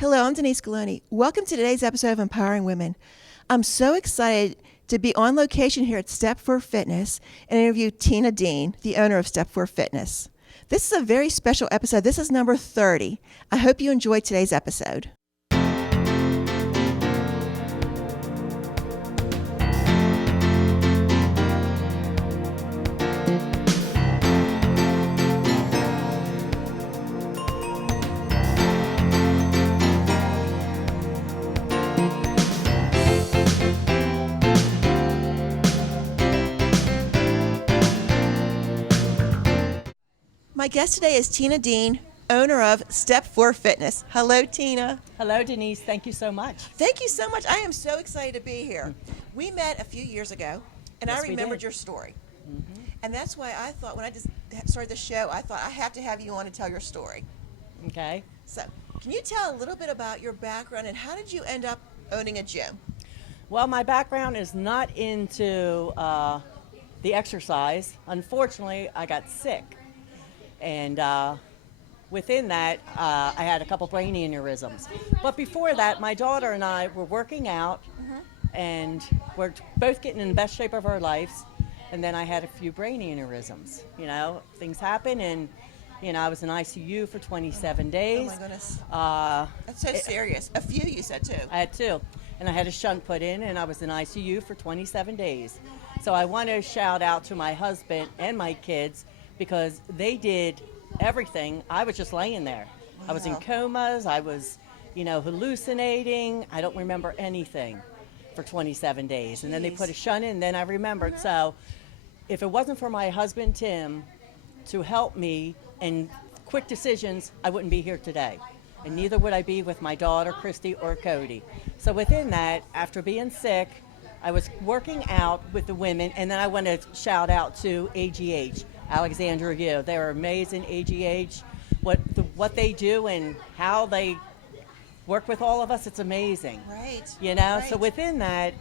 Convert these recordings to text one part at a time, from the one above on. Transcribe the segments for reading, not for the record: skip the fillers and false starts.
Hello, I'm Denise Galoni. Welcome to today's episode of Empowering Women. I'm so excited to be on location here at Step 4 Fitness and interview Tina Dean, the owner of Step 4 Fitness. This is a very special episode. This is number 30. I hope you enjoyed today's episode. My guest today is Tina Dean, owner of Step 4 Fitness. Hello, Tina. Hello, Denise. Thank you so much. Thank you so much. I am so excited to be here. We met a few years ago, and Yes, I we remembered did. your story. And that's why I thought when I just started the show, I thought I have to have you on to tell your story. Okay. So, can you tell a little bit about your background and how did you end up owning a gym? Well, my background is not into the exercise. Unfortunately, I got sick. And within that, I had a couple brain aneurysms. But before that, my daughter and I were working out, and we're both getting in the best shape of our lives. And then I had a few brain aneurysms. You know, things happen, and I was in ICU for 27 days. Oh my goodness. Uh, That's so serious. A few you said too. I had two, and I had a shunt put in, and I was in ICU for 27 days. So I want to shout out to my husband and my kids because they did everything. I was just laying there. I was in Wow. comas. I was, hallucinating. I don't remember anything for 27 days. And then they Jeez. put a shunt in, and then I remembered. So if it wasn't for my husband, Tim, to help me and quick decisions, I wouldn't be here today. And neither would I be with my daughter, Christy, or Cody. So within that, after being sick, I was working out with the women, and then I want to shout out to AGH, Alexandra Yu. They're amazing, AGH. What they do and how they work with all of us, it's amazing. Right. So Right. within that,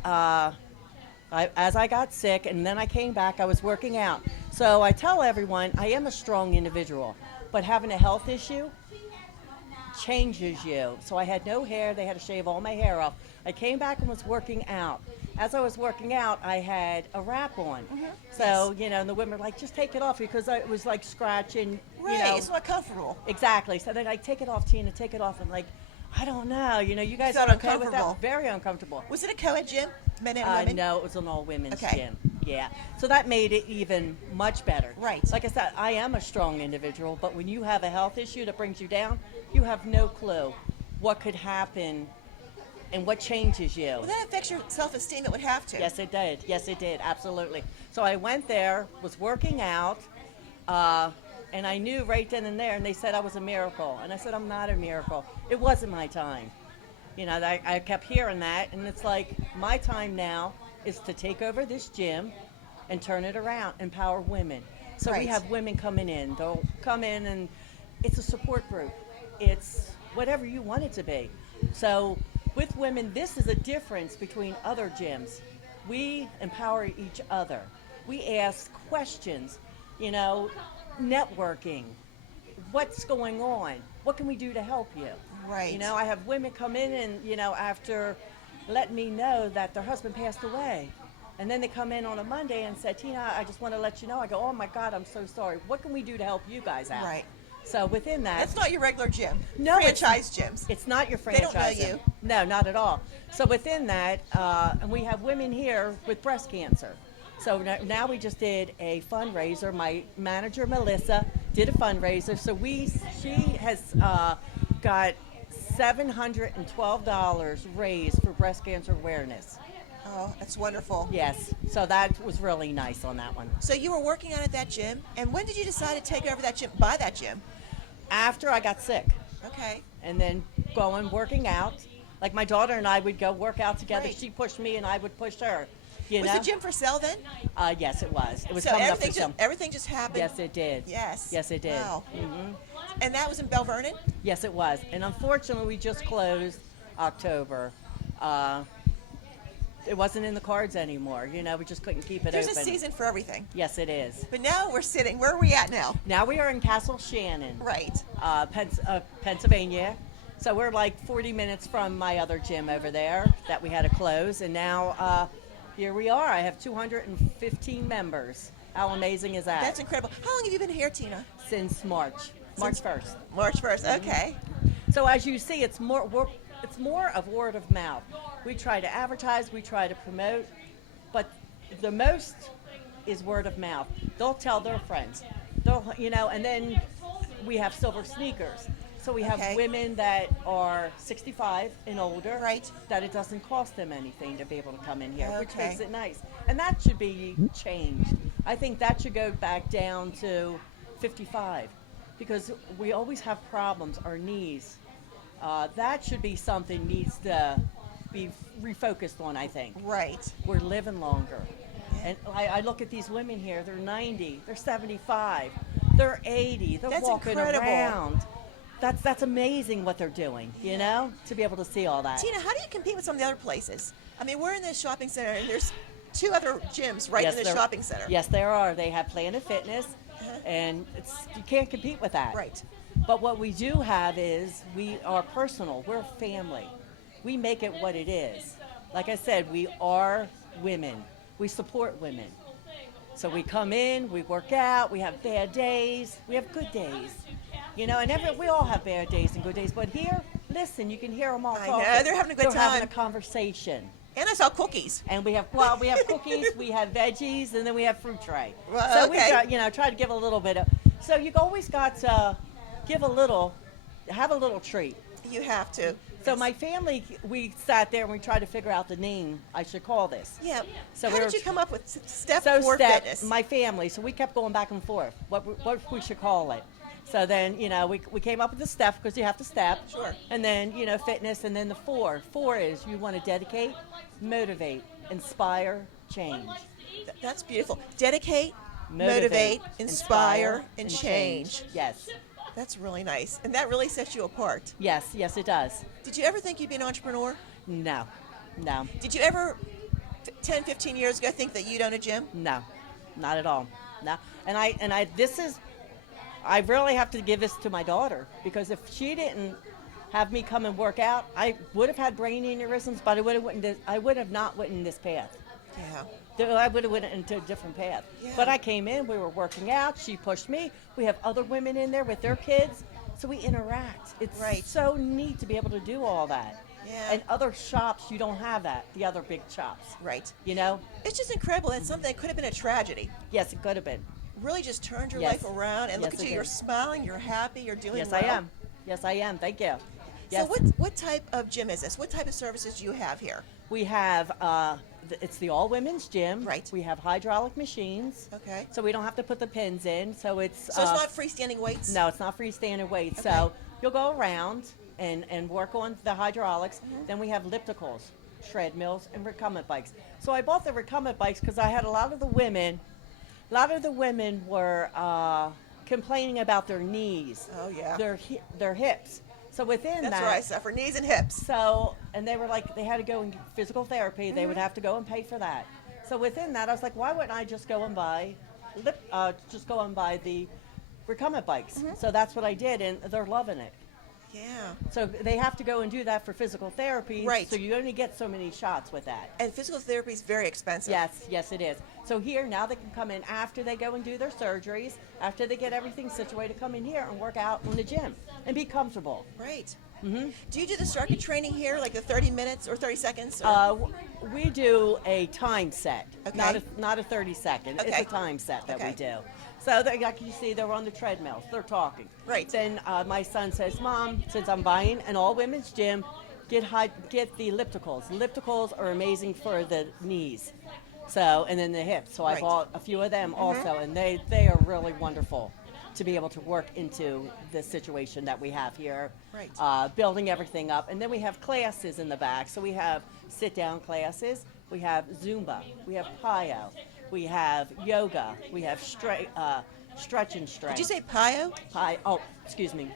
as I got sick and then I came back, I was working out. So I tell everyone I am a strong individual, but having a health issue changes you. So I had no hair. They had to shave all my hair off. I came back and was working out. As I was working out, I had a wrap on. So, and the women were like, just take it off because it was like scratching, Right. It's not comfortable. Exactly. So they're like, take it off, Tina, take it off. I'm like, I don't know. You guys felt are okay with uncomfortable. that? Very uncomfortable. Was it a co-ed gym? Men and women? No, it was an all-women's Okay. gym. Yeah. So that made it even much better. Right. Like I said, I am a strong individual, but when you have a health issue that brings you down, you have no clue what could happen and what changes you. Well, that affects your self-esteem. It would have to. Yes, it did. Yes, it did. Absolutely. So I went there, was working out, and I knew right then and there, and they said I was a miracle. And I said, I'm not a miracle. It wasn't my time. I kept hearing that, and it's like, my time now is to take over this gym and turn it around, empower women. So Right. we have women coming in. They'll come in, and it's a support group. It's whatever you want it to be. So with women, this is a difference between other gyms. We empower each other. We ask questions, networking. What's going on? What can we do to help you? Right. I have women come in and, after letting me know that their husband passed away. And then they come in on a Monday and said, Tina, I just want to let you know. I go, oh my God, I'm so sorry. What can we do to help you guys out? Right. So within that. That's not your regular gym. No, it's- Franchise gyms. It's not your They franchise. don't know you. No, not at all. So within that, and we have women here with breast cancer. So now we just did a fundraiser. My manager, Melissa, did a fundraiser. So she has got $712 raised for breast cancer awareness. Oh, that's wonderful. Yes. So that was really nice on that one. So you were working out at that gym, and when did you decide to take over that gym, buy that gym? After I got sick. Okay. And then working out. Like my daughter and I would go work out together. Right. She pushed me and I would push her. Was the gym for sale then? Yes, it was. It was So coming up for everything just happened? Yes, it did. Yes. Yes, it did. Wow. hmm And that was in Bell Vernon? Yes, it was. And unfortunately, we just closed October. It wasn't in the cards anymore. We just couldn't keep it There's open. a season for everything. Yes, it is. But now we're sitting, where are we at now? Now we are in Castle Shannon, Right. Pennsylvania. So we're like 40 minutes from my other gym over there that we had to close, and now here we are. I have 215 members. How amazing is that? That's incredible. How long have you been here, Tina? Since March 1st. March 1st. Okay. So as you see, it's more of word of mouth. We try to advertise, we try to promote, but the most is word of mouth. They'll tell their friends. And then we have silver sneakers. So we have Okay. women that are 65 and older, Right. that it doesn't cost them anything to be able to come in here, which Okay. makes it nice. And that should be changed. I think that should go back down to 55 because we always have problems, our knees. That should be something needs to be refocused on, I think. Right. We're living longer. And I look at these women here, they're 90, they're 75, they're 80, they're That's walking incredible. around. That's amazing what they're doing, to be able to see all that. Tina, how do you compete with some of the other places? I mean, we're in this shopping center, and there's 2 other gyms right in the there- shopping center. Yes, there are. They have Planet Fitness, Uh-huh. and you can't compete with that. Right. But what we do have is we are personal. We're family. We make it what it is. Like I said, we are women. We support women. So we come in, we work out, we have bad days, we have good days. And we all have bad days and good days. But here, listen, you can hear them all I talking. know, they're having a good They're having time. a conversation. And I saw cookies. And we have cookies, we have veggies, and then we have fruit tray. Well, So okay. we try to give a little bit of. So you've always got to give a little, have a little treat. You have to. So my family, we sat there and we tried to figure out the name I should call this. Yeah. So how we did were- you come up with Step So 4 Step, Fitness? my family, so we kept going back and forth, what we should call it. So then, we came up with the step because you have to step. Sure. And then, fitness, and then the 4. 4 is you want to dedicate, motivate, inspire, change. That's beautiful. Dedicate, motivate, inspire, and change. Yes. That's really nice. And that really sets you apart. Yes, it does. Did you ever think you'd be an entrepreneur? No. Did you ever, 10, 15 years ago, think that you'd own a gym? No, not at all. No, I really have to give this to my daughter because if she didn't have me come and work out, I would have had brain aneurysms, but I would have not went in this path. Yeah. I would have went into a different path. Yeah. But I came in, we were working out, she pushed me. We have other women in there with their kids, so we interact. It's Right. so neat to be able to do all that. Yeah. And other shops, you don't have that, the other big shops. Right. It's It's just incredible. That's something that could have been a tragedy. Yes, it could have been. Really just turned your Yes. life around. And look Yes, at it you. You're did. smiling. You're happy. You're doing Yes, well. I am. Yes, I am. Thank you. So Yes. what type of gym is this? What type of services do you have here? We have, it's the all-women's gym. Right. We have hydraulic machines. Okay. So we don't have to put the pins in. So it's... So it's not freestanding weights? No, it's not freestanding weights. Okay. So you'll go around and work on the hydraulics. Mm-hmm. Then we have ellipticals, treadmills, and recumbent bikes. So I bought the recumbent bikes because I had a lot of the women were complaining about their knees. Oh, yeah. Their hips. So within That's that... where I suffer. Knees and hips. So, and they were like, they had to go in physical therapy. They would have to go and pay for that. So within that, I was like, why wouldn't I just go and buy, the recumbent bikes? So that's what I did, and they're loving it. Yeah. So they have to go and do that for physical therapy. Right. So you only get so many shots with that. And physical therapy is very expensive. Yes, it is. So here, now they can come in after they go and do their surgeries, after they get everything situated, come in here and work out in the gym and be comfortable. Right. Mm-hmm. Do you do the circuit training here, like the 30 minutes or 30 seconds? Or? We do a time set, Okay. not a 30-second. It's Okay. a time set that Okay. we do. So like you see, they're on the treadmills, they're talking. Right. Then my son says, Mom, since I'm buying an all-women's gym, get the ellipticals. Ellipticals are amazing for the knees. So, and then the hips. So I Right. bought a few of them also, and they are really wonderful to be able to work into the situation that we have here. Right. Building everything up. And then we have classes in the back. So we have sit-down classes, we have Zumba, we have Pyo, we have yoga, we have stretch and strength. Did you say Pio? Excuse me.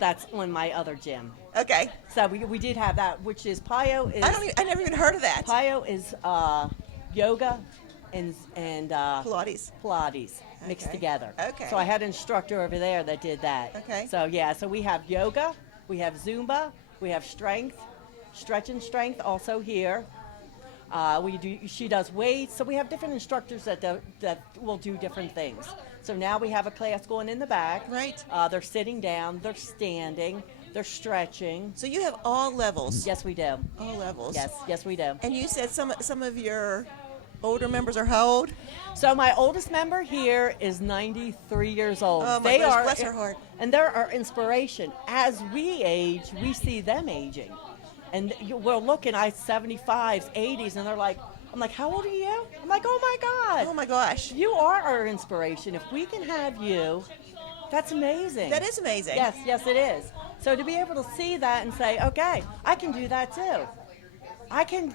That's on my other gym. Okay. So we did have that, which is Pyo is I never even heard of that. Pyo is yoga and Pilates. Pilates mixed Okay. together. Okay. So I had an instructor over there that did that. Okay. So yeah, so we have yoga, We have Zumba. We have strength, stretch and strength also here. She does weights, so we have different instructors that will do different things. So now we have a class going in the back. Right. They're sitting down, they're standing, they're stretching. So you have all levels. Yes, we do. All levels. Yes, we do. And you said some of your older members are how old? So my oldest member here is 93 years old. Oh my gosh, bless her heart. And they're our inspiration. As we age, we see them aging. And we're looking at 75s, 80s, and they're like, I'm like, how old are you? I'm like, oh my God. Oh my gosh. You are our inspiration. If we can have you, that's amazing. That is amazing. Yes, it is. So to be able to see that and say, okay, I can do that too. I can,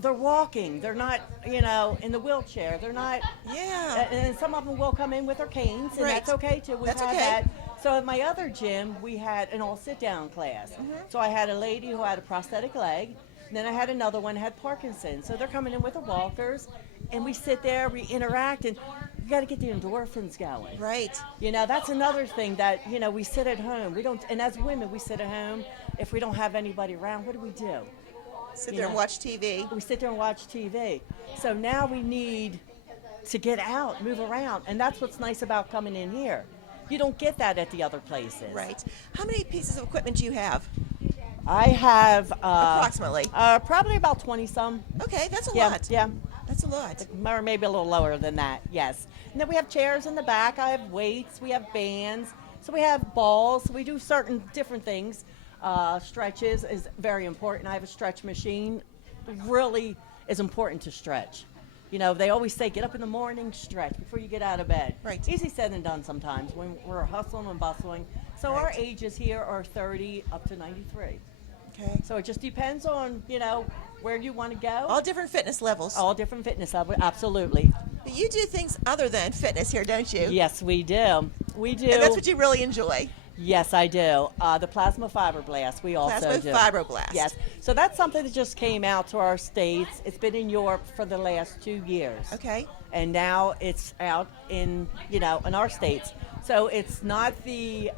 they're walking. They're not, in the wheelchair. They're not. Yeah. And some of them will come in with their canes, and Right. that's okay too. We've That's had okay. that. So at my other gym, we had an all sit-down class. So I had a lady who had a prosthetic leg. And then I had another one who had Parkinson's. So they're coming in with the walkers, and we sit there, we interact, and you got to get the endorphins going. Right. That's another thing that, we sit at home. We don't, and as women, we sit at home. If we don't have anybody around, what do? Sit there and watch TV. We sit there and watch TV. So now we need to get out, move around, and that's what's nice about coming in here. You don't get that at the other places. Right. How many pieces of equipment do you have? I have Approximately. Probably about 20 some. Okay, that's a Yeah, lot. yeah. That's a lot. Or maybe a little lower than that, yes. And then we have chairs in the back. I have weights. We have bands. So we have balls. We do certain different things. Stretches is very important. I have a stretch machine. Really is important to stretch. They always say get up in the morning, stretch before you get out of bed. Right. Easy said than done sometimes when we're hustling and bustling. So our Right. ages here are 30 up to 93. Okay. So it just depends on, where you want to go. All different fitness levels. All different fitness levels, absolutely. But you do things other than fitness here, don't you? Yes, we do. We do. And that's what you really enjoy. Yes, I do. The plasma fibroblast, we also Plasma do. fibroblast. Yes. So that's something that just came out to our states. It's been in Europe for the last 2 years. Okay. And now it's out in, in our states. So it's not the,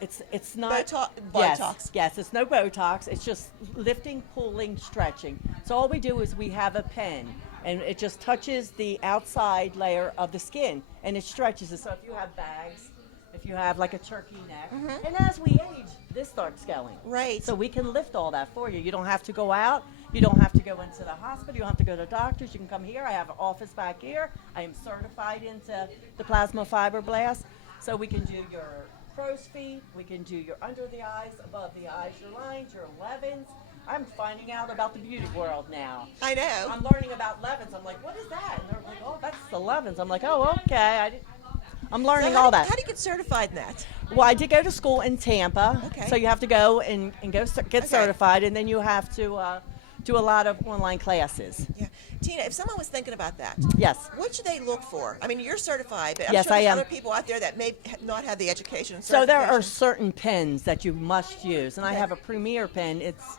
it's not. Botox. Yes, it's no Botox. It's just lifting, pulling, stretching. So all we do is we have a pen, and it just touches the outside layer of the skin, and it stretches it. So if you have bags, if you have like a turkey neck, and as we age, this starts going. Right. So we can lift all that for you. You don't have to go out. You don't have to go into the hospital. You don't have to go to doctors. You can come here. I have an office back here. I am certified into the plasma fibroblast. So we can do your crow's feet. We can do your under the eyes, above the eyes, your lines, your 11s. I'm finding out about the beauty world now. I know. I'm learning about 11s. I'm like, what is that? And they're like, oh, that's 11s. I'm like, oh, okay. I'm learning all that. How do you get certified in that? Well, I did go to school in Tampa. Okay. So you have to go and get Okay. certified, and then you have to do a lot of online classes. Yeah. Tina, if someone was thinking about that, Yes. what should they look for? I mean, you're certified, but I'm Yes, sure I there's am. other people out there that may not have the education and So there are certification. certain pens that you must use, and I Okay. have a Premier pen. It's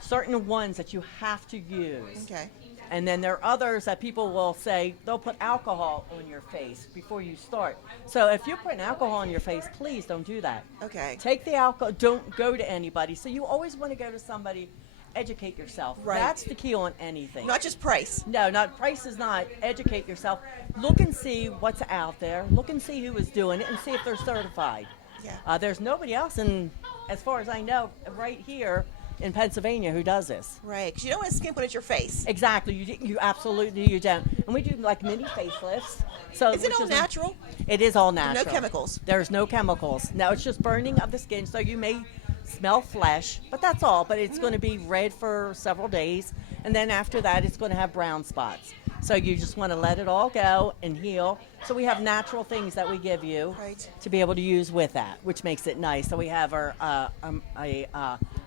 certain ones that you have to use. Okay. And then there are others that people will say they'll put alcohol on your face before you start. So if you're putting alcohol on your face, please don't do that. Okay. Take the alcohol. Don't go to anybody. So you always want to go to somebody. Educate yourself. Right. That's the key on anything. Not just price. No, not price is not. Educate yourself. Look and see what's out there. Look and see who is doing it, and see if they're certified. Yeah. There's nobody else, and as far as I know, right here in Pennsylvania, who does this. Right. Because you don't want to skin put at your face. Exactly. You absolutely you don't. And we do like mini facelifts. So Is it which all natural? It is all natural. No chemicals. There's no chemicals. No, it's just burning of the skin. So you may smell flesh, but that's all. But it's going to be red for several days, and then after that, it's going to have brown spots. So you just want to let it all go and heal. So we have natural things that we give you Right. to be able to use with that, which makes it nice. So we have our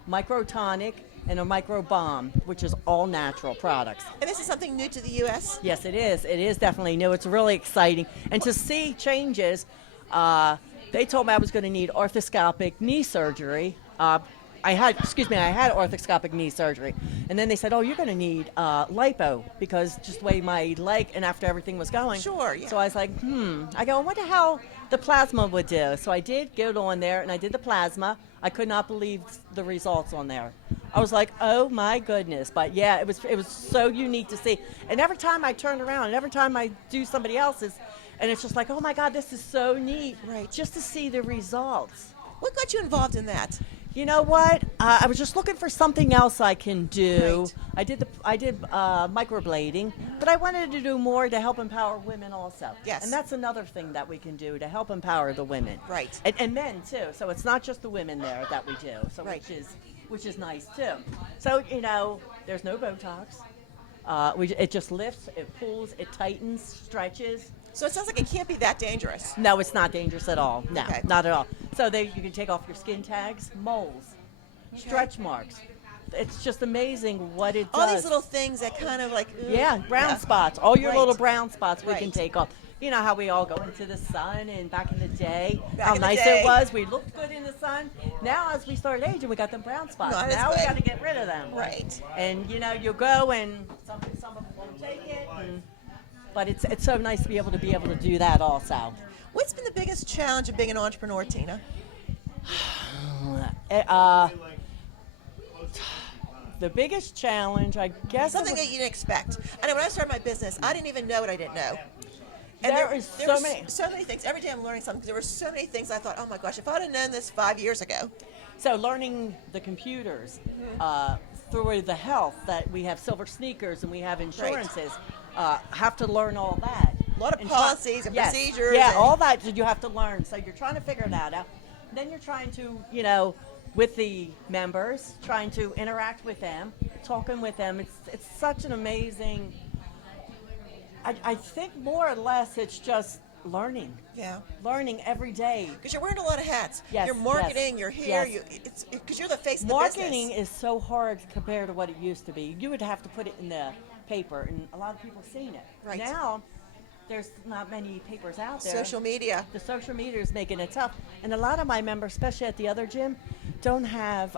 microtonic and a micro balm, which is all natural products. And this is something new to the U.S.? Yes, it is. It is definitely new. It's really exciting. And to see changes, they told me I was going to need arthroscopic knee surgery. I had arthroscopic knee surgery. And then they said, oh, you're going to need lipo because just the way my leg and after everything was going. Sure, yeah. So I was like, I go, I wonder how the plasma would do. So I did get on there and I did the plasma. I could not believe the results on there. I was like, oh my goodness. But yeah, it was so unique to see. And every time I turn around and every time I do somebody else's, and it's just like, oh my God, this is so neat. Right. Just to see the results. What got you involved in that? You know what? I was just looking for something else I can do. Right. I did microblading, but I wanted to do more to help empower women also. Yes. And that's another thing that we can do to help empower the women. Right. And men too. So it's not just the women there that we do. So Right. which is nice too. So there's no Botox. It just lifts, it pulls, it tightens, stretches. So it sounds like it can't be that dangerous. No, it's not dangerous at all. No, Okay. not at all. So you can take off your skin tags, moles, stretch marks. It's just amazing what it does. All these little things that kind of like yeah, brown spots. All your Right. little brown spots we can Right. take off. You know how we all go into the sun, and back in the day, Back how in the nice day. it was. We looked good in the sun. Now, as we started aging, we got them brown spots. Not as Now we good. got to get rid of them. Right. And you go, and some of them won't take it. But it's so nice to be able to do that also. What's been the biggest challenge of being an entrepreneur, Tina? The biggest challenge, I guess. Something that you didn't expect. I know when I started my business, I didn't even know what I didn't know. There were is so many. so many things. Every day I'm learning something because there were so many things I thought, oh my gosh, if I'd have known this 5 years ago. So learning the computers, through the health that we have silver sneakers and we have insurances, have to learn all that. A lot of And policies and yes, procedures. Yeah, and- all that you have to learn. So you're trying to figure that out. Then you're trying to, with the members, trying to interact with them, talking with them. It's such an amazing. I think more or less it's just learning. Yeah. Learning every day. Because you're wearing a lot of hats. Yes, You're marketing, yes, you're here, yes. because you're the face of the Marketing business. is so hard compared to what it used to be. You would have to put it in the paper, and a lot of people have seen it. Right. Now, there's not many papers out there. Social media. The social media is making it tough. And a lot of my members, especially at the other gym, don't have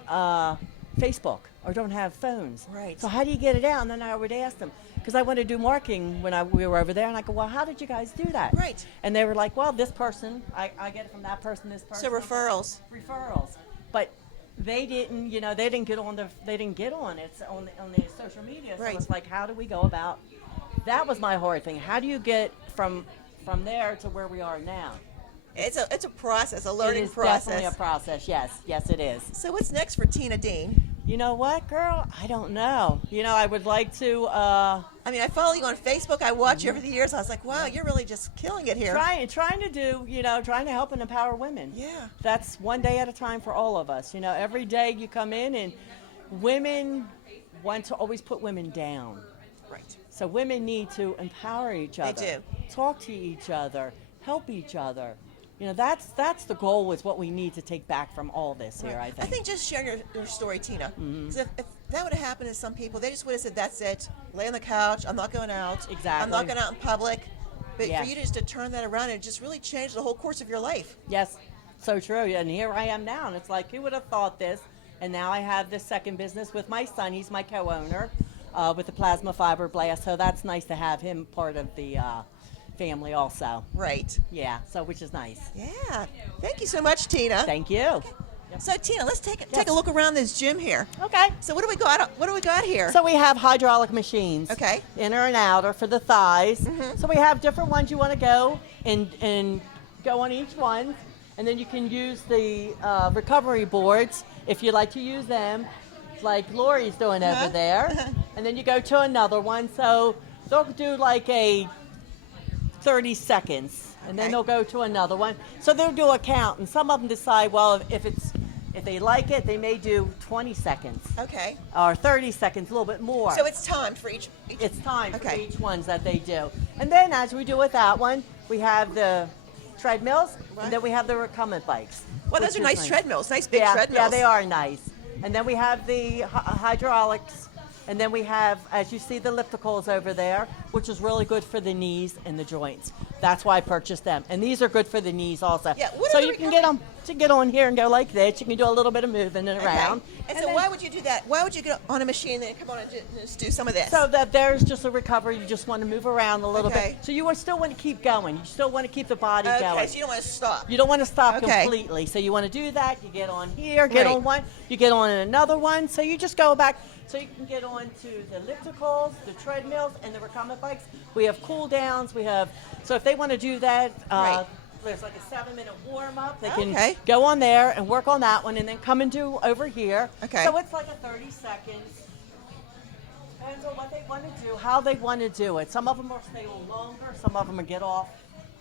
Facebook or don't have phones. Right. So how do you get it out? And then I would ask them, because I wanted to do marketing when we were over there, and I go, well, how did you guys do that? Right. And they were like, well, this person, I get it from that person, this person. So referrals. Referrals. But they didn't, they didn't get on it's on the social media. So Right. it's like, how do we go about? That was my hard thing. How do you get from there to where we are now? It's a process, a It learning is process. definitely a process. Yes, it is. So what's next for Tina Dean? You know what, girl? I don't know. I would like to I mean, I follow you on Facebook. I watch you over the years. I was like, wow, you're really just killing it here. trying to do, trying to help and empower women. Yeah. That's one day at a time for all of us. Every day you come in and women want to always put women down. Right. So women need to empower each other. do. Talk to each other. Help each other. That's the goal, is what we need to take back from all this here, I think. I think just sharing your story, Tina. Mm-hmm. 'Cause if that would have happened to some people, they just would have said, that's it. Lay on the couch. I'm not going out. Exactly. I'm not going out in public. But Yeah. for you just to turn that around and just really change the whole course of your life. Yes, so true. And here I am now. And it's like, who would have thought this? And now I have this second business with my son. He's my co-owner with the Plasma Fibroblast. So that's nice to have him part of the family also. Right. Yeah, so which is nice. Yeah. Thank you so much, Tina. Thank you. So, Tina, let's take a look around this gym here. Okay. So what do we got? What do we got here? So we have hydraulic machines. Okay. Inner and outer for the thighs. So we have different ones you want to go and go on each one. And then you can use the recovery boards if you like to use them, like Lori's doing over there. And then you go to another one. So they'll do like a 30 seconds. And then Okay. they'll go to another one. So they'll do a count. And some of them decide, well, if they like it, they may do 20 seconds. Okay. Or 30 seconds, a little bit more. So it's timed for each. It's time for Okay. each ones that they do. And then as we do with that one, we have the treadmills, Right. and then we have the recumbent bikes. Well, those which are is nice treadmills. Nice big yeah, treadmills. Yeah, they are nice. And then we have the hydraulics, and then we have, as you see, the ellipticals over there, which is really good for the knees and the joints. That's why I purchased them. And these are good for the knees also. Yeah, what so are the you can get them to get on here and go like this. You can do a little bit of moving and around. And so then- why would you do that? Why would you get on a machine and then come on and just do some of this? So that there's just a recovery. You just want to move around a little Okay. bit. So you still want to keep going. You still want to keep the body okay, going. so you don't want to stop. You don't want to stop Okay. completely. So you want to do that. You get on here, get Right. on one, you get on another one. So you just go back. So you can get on to the ellipticals, the treadmills, and the recumbent bikes. We have cool downs. We have, so if they want to do that, Right. there's like a 7-minute warm up. They Okay. can go on there and work on that one and then come and do over here. Okay. So it's like a 30 seconds. Depends on what they want to do, how they want to do it. Some of them will stay on longer, some of them will get off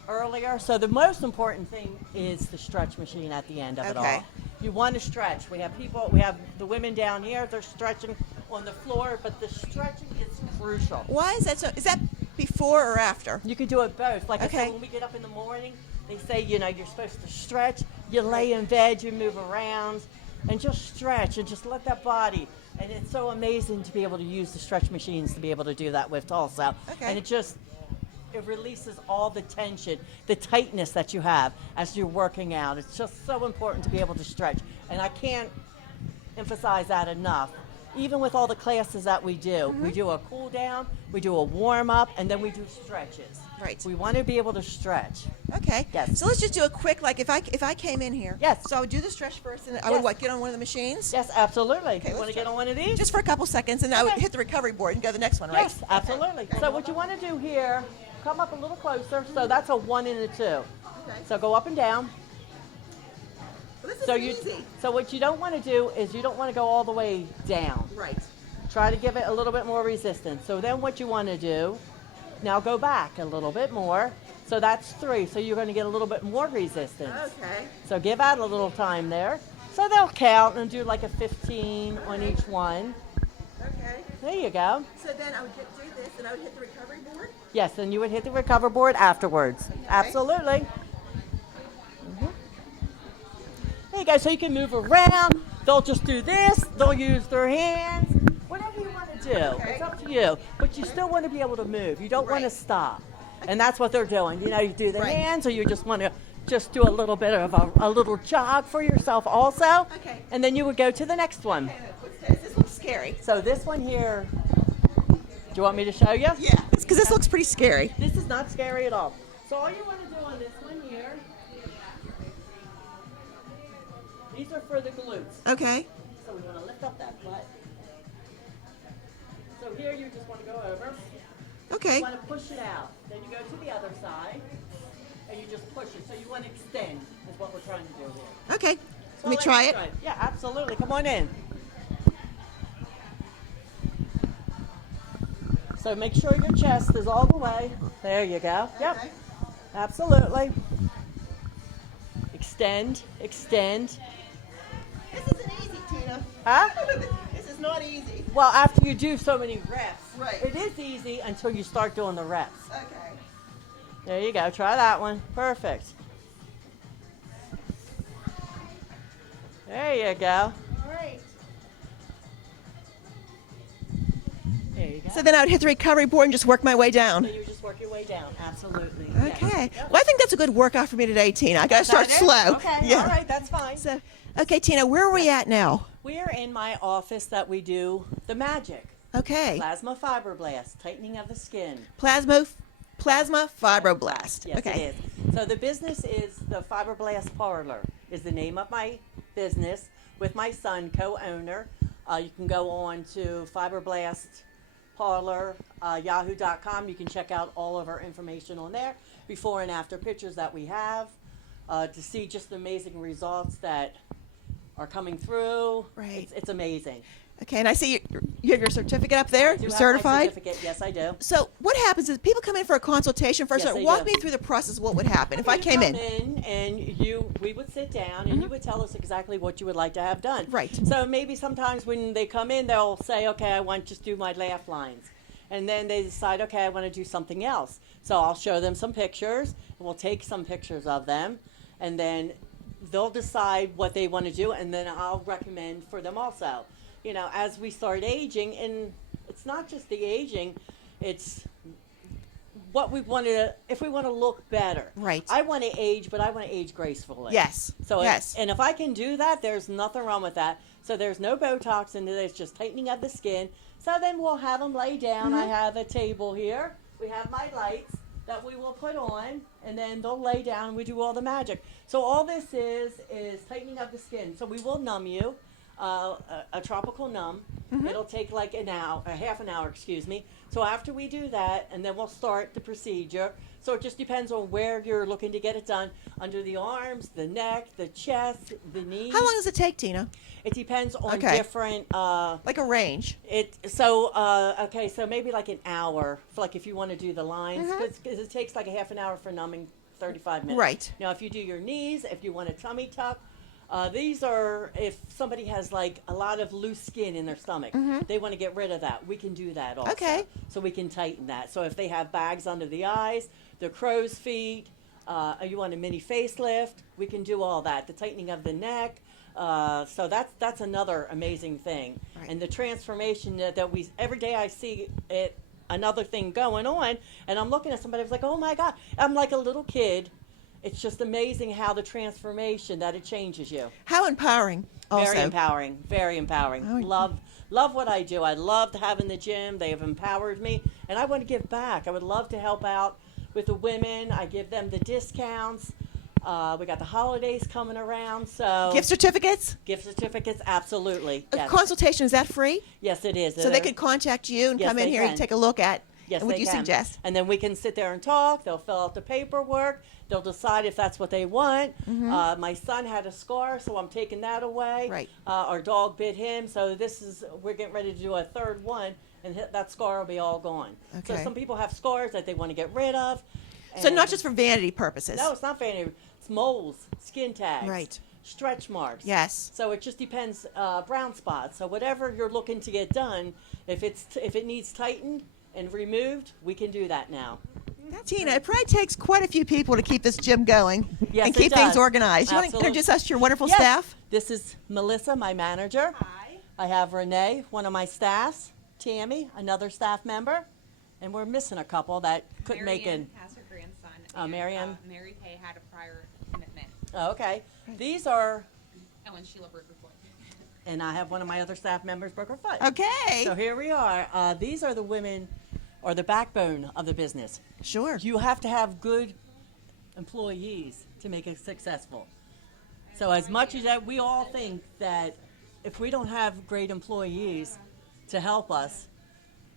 earlier. So the most important thing is the stretch machine at the end of it Okay. all. You want to stretch. We have the women down here, they're stretching on the floor, but the stretching is crucial. Why is that so? Is that before or after? You can do it both. Like I Okay. said, when we get up in the morning, they say, you're supposed to stretch. You lay in bed, you move around, and just stretch and just let that body. And it's so amazing to be able to use the stretch machines to be able to do that with also. Okay. And it releases all the tension, the tightness that you have as you're working out. It's just so important to be able to stretch. And I can't emphasize that enough. Even with all the classes that we do, we do a cool down, we do a warm up, and then we do stretches. Right. We want to be able to stretch. Okay. Yes. So let's just do a quick, like if I came in here. Yes. So I would do the stretch first, and I would Yes. get on one of the machines. Yes, absolutely. Okay, You want let's to get on one of these? Just for a couple seconds, and I would Okay. hit the recovery board and go to the next one, right? Yes, absolutely. So what you want to do here, come up a little closer. So that's a 1 and a 2. Okay. So go up and down. Well, this is So easy. so what you don't want to do is you don't want to go all the way down. Right. Try to give it a little bit more resistance. So then what you want to do, now go back a little bit more. So that's 3. So you're going to get a little bit more resistance. Okay. So give that a little time there. So they'll count and do like a 15 on each one. Okay. There you go. So then I would do this, and I would hit the recovery board. Yes, and you would hit the recover board afterwards. Absolutely. Mhm. There you go. So you can move around. They'll just do this. They'll use their hands. Whatever you want to do. Okay. It's up to you. But you still want to be able to move. You don't want to Right. stop. And that's what they're doing. You do the Right. hands, or you just want to just do a little bit of a little jog for yourself also. Okay. And then you would go to the next one. What's this? This looks scary. So this one here, do you want me to show you? Yeah. Because this looks pretty scary. This is not scary at all. So all you want to do on this one here, these are for the glutes. Okay. So we want to lift up that butt. So here you just want to go over. Okay. You want to push it out. Then you go to the other side, and you just push it. So you want to extend is what we're trying to do here. Okay. So Let me let's try it. Yeah, absolutely. Come on in. So make sure your chest is all the way. There you go. Yep. Okay. Absolutely. Extend, extend. This isn't easy, Tina. Huh? This is not easy. Well, after you do so many reps, Right. it is easy until you start doing the reps. Okay. There you go. Try that one. Perfect. There you go. All right. There you go. So then I would hit the recovery board and just work my way down. So you just work your way down. Absolutely. Okay. Yes. Well, I think that's a good workout for me today, Tina. I got to start That is? slow. Okay. Yeah. All right. That's fine. So, okay, Tina, where are we at now? We are in my office that we do the magic. Okay. Plasma fibroblast, tightening of the skin. Plasma fibroblast. Yes, Okay. it is. So the business is the Fibroblast Parlor is the name of my business with my son, co-owner. You can go on to Fibroblast Parlor, yahoo.com. You can check out all of our information on there, before and after pictures that we have, to see just the amazing results that are coming through. Right. It's amazing. Okay, and I see you have your certificate up there. Do You're have my certified. certificate. Yes, I do. So what happens is people come in for a consultation first. Yes, So they walk do. me through the process. What would happen if I You came come in? and we would sit down and you would tell us exactly what you would like to have done. Right. So maybe sometimes when they come in, they'll say, okay, I want to just do my laugh lines. And then they decide, okay, I want to do something else. So I'll show them some pictures, and we'll take some pictures of them, and then they'll decide what they want to do, and then I'll recommend for them also. As we start aging, and it's not just the aging, it's what we want to, if we want to look better. Right. I want to age, but I want to age gracefully. Yes. So yes. and if I can do that, there's nothing wrong with that. So there's no Botox in there. It's just tightening of the skin. So then we'll have them lay down. I have a table here. We have my lights that we will put on, and then they'll lay down and we do all the magic. So all this is tightening of the skin. So we will numb you, a tropical numb. It'll take like an hour, a half an hour, excuse me. So after we do that, and then we'll start the procedure. So it just depends on where you're looking to get it done. Under the arms, the neck, the chest, the knees. How long does it take, Tina? It depends on Okay. different. Like a range. Okay, so maybe like an hour, for like if you want to do the lines, because it takes like a half an hour for numbing, 35 minutes. Right. Now, if you do your knees, if you want a tummy tuck, these are if somebody has like a lot of loose skin in their stomach, they want to get rid of that. We can do that also. Okay. So we can tighten that. So if they have bags under the eyes, the crow's feet, you want a mini facelift, we can do all that. The tightening of the neck. So that's another amazing thing. Right. And the transformation that we every day I see it another thing going on, and I'm looking at somebody who's like, oh my God, I'm like a little kid. It's just amazing how the transformation that it changes you. How empowering. Also. Very empowering. Very empowering. Oh, Love what I do. I loved having the gym. They have empowered me, and I want to give back. I would love to help out with the women. I give them the discounts. We got the holidays coming around, so Gift certificates? gift certificates, absolutely. A Yes, consultation, is that free? yes it is. So they could contact you and Yes, come in they here can. and take a look at. Yes, and what they you can. suggest? And then we can sit there and talk. They'll fill out the paperwork. They'll decide if that's what they want. My son had a scar, so I'm taking that away. Right. Our dog bit him, so we're getting ready to do a third one, and that scar will be all gone. So Okay. some people have scars that they want to get rid of. So not and- just for vanity purposes. No, it's not fanny. It's moles, skin tags, Right. stretch marks. Yes. So it just depends. Brown spots. So whatever you're looking to get done, if it needs tightened and removed, we can do that now. Tina, it probably takes quite a few people to keep this gym going Yes, and it keep things does. organized. You want to Absolutely. introduce us to your wonderful Yes. staff? This is Melissa, my manager. Hi. I have Renee, one of my staffs. Tammy, another staff member. And we're missing a couple that couldn't make it. Marianne has her grandson. Oh, and, Marianne. Mary Kay had a prior commitment. Oh, okay. These are, Oh, and Sheila broke her foot. and I have one of my other staff members broke her foot. Okay. So here we are. These are the women, or the backbone of the business. Sure. You have to have good employees to make it successful. So as much as that, we all think that if we don't have great employees to help us,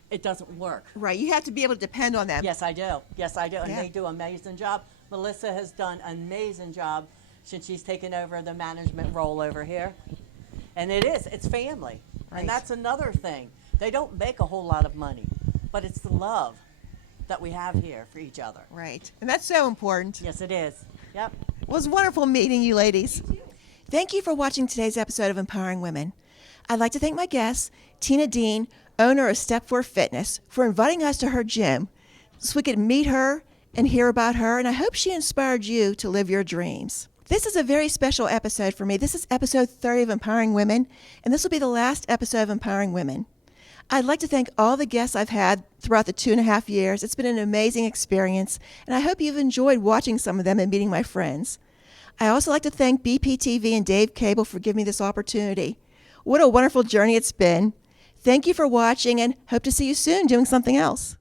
it doesn't work. Right. You have to be able to depend on them. Yes, I do. Yes, I do. And Yeah. they do an amazing job. Melissa has done an amazing job since she's taken over the management role over here. And it's family. Right. And that's another thing. They don't make a whole lot of money, but it's the love that we have here for each other. Right. And that's so important. Yes, it is. Yep. It was wonderful meeting you ladies. Thank you for watching today's episode of Empowering Women. I'd like to thank my guest, Tina Dean, owner of Step 4 Fitness, for inviting us to her gym so we could meet her and hear about her, and I hope she inspired you to live your dreams. This is a very special episode for me. This is episode 30 of Empowering Women, and this will be the last episode of Empowering Women. I'd like to thank all the guests I've had throughout the 2.5 years. It's been an amazing experience, and I hope you've enjoyed watching some of them and meeting my friends. I also like to thank BPTV and Dave Cable for giving me this opportunity. What a wonderful journey it's been. Thank you for watching, and hope to see you soon doing something else.